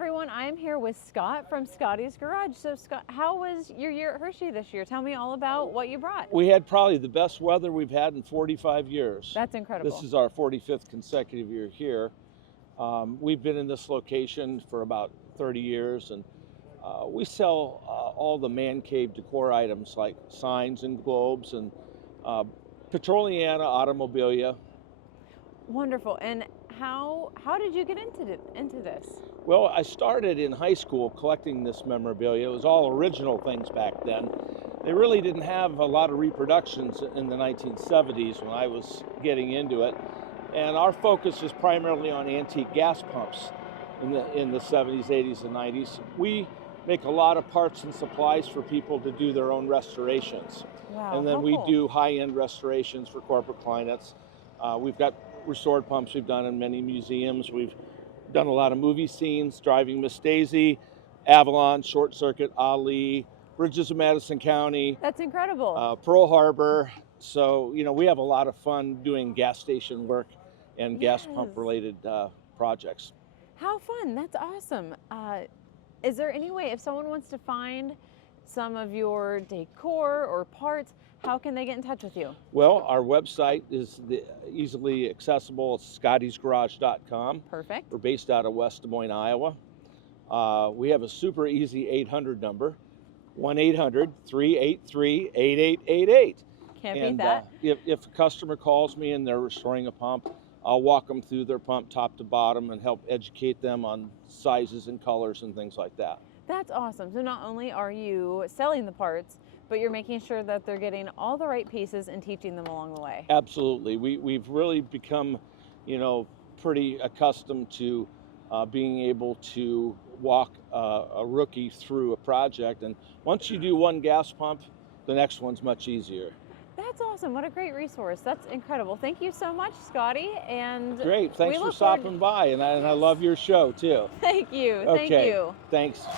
everyone, I'm here with Scott from Scotty's Garage. So Scott, how was your year at Hershey this year? Tell me all about what you brought. We had probably the best weather we've had in 45 years. That's incredible. This is our 45th consecutive year here. We've been in this location for about 30 years, and we sell all the man cave decor items like signs and globes and Petroliana, Automobila. Wonderful. And how did you get into this? Well, I started in high school collecting this memorabilia. It was all original things back then. They really didn't have a lot of reproductions in the 1970s when I was getting into it. And our focus was primarily on antique gas pumps in the 70s, 80s, and 90s. We make a lot of parts and supplies for people to do their own restorations. Wow, and then how we cool. do high-end restorations for corporate clients. We've got restored pumps we've done in many museums. We've done a lot of movie scenes, Driving Miss Daisy, Avalon, Short Circuit, Ali, Bridges of Madison County. That's incredible. Pearl Harbor. So, you know, we have a lot of fun doing gas station work and gas pump related projects. How fun. That's awesome. Is there any way, if someone wants to find some of your decor or parts, how can they get in touch with you? Well, our website is easily accessible. It's scottysgarage.com. Perfect. We're based out of West Des Moines, Iowa. We have a super easy 800 number, 1-800-383-8888. Can't beat that. If a customer calls me and they're restoring a pump, I'll walk them through their pump top to bottom and help educate them on sizes and colors and things like that. That's awesome. So not only are you selling the parts, but you're making sure that they're getting all the right pieces and teaching them along the way. Absolutely. We've really become, you know, pretty accustomed to being able to walk a rookie through a project. And once you do one gas pump, the next one's much easier. That's awesome. What a great resource. That's incredible. Thank you so much, Scotty. And great. Thanks for stopping by. And I love your show, too. Thank you. Okay. Thank you. Thanks.